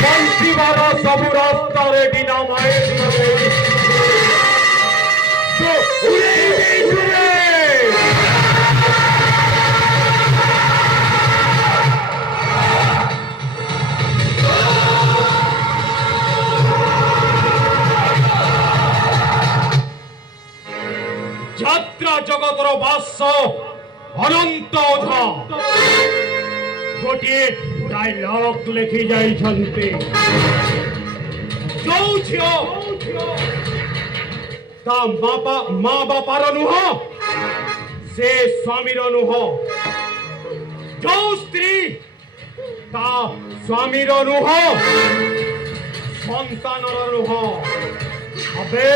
बंशीवाला सब रास्तारे डिनामाइट लगे तो उड़े गई उड़े যাত্রা জগতর বাস্য অনন্ত অধা গোটিয়ে ডায়লগ লেখি যাইছন্তি ଯୋଉ ଝିଅ ତା ମା ବାପାର ନୁହଁ ସେ ସ୍ୱାମୀର ନୁହଁ ଯୋଉ ସ୍ତ୍ରୀ ତା ସ୍ୱାମୀର ନୁହଁ ସନ୍ତାନର ନୁହଁ ଏବେ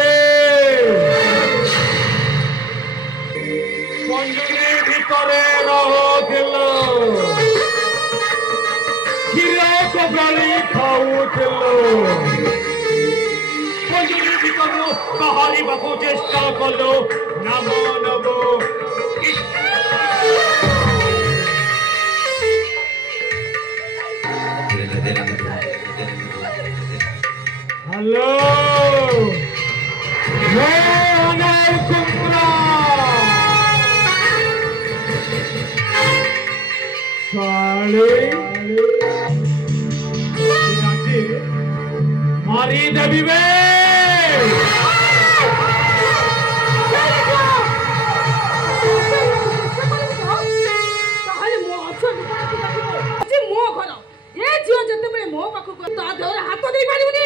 ପଞ୍ଜୁରୀ ଭିତରେ ରହୁଥିଲ କ୍ଷୀର କଦଳୀ ଖାଉଥିଲ ପଞ୍ଜୁରୀ ଭିତରୁ ବାହାରିବାକୁ ଚେଷ୍ଟା କଲ ନାମ ନବ ହ୍ୟାଲୋ मारी देवी बे हाथ नहीं पारिबनी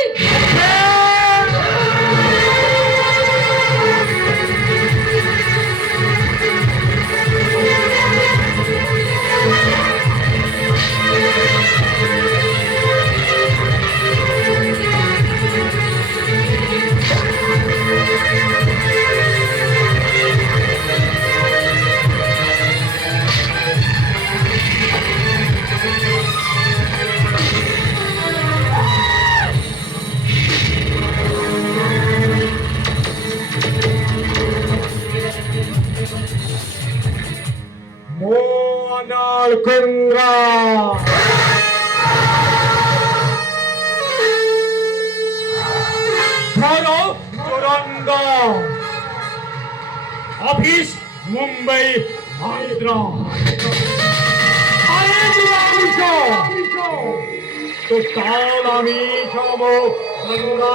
Kongra Tharo Turanga Office Mumbai Andhra to Talami Chamo Kongra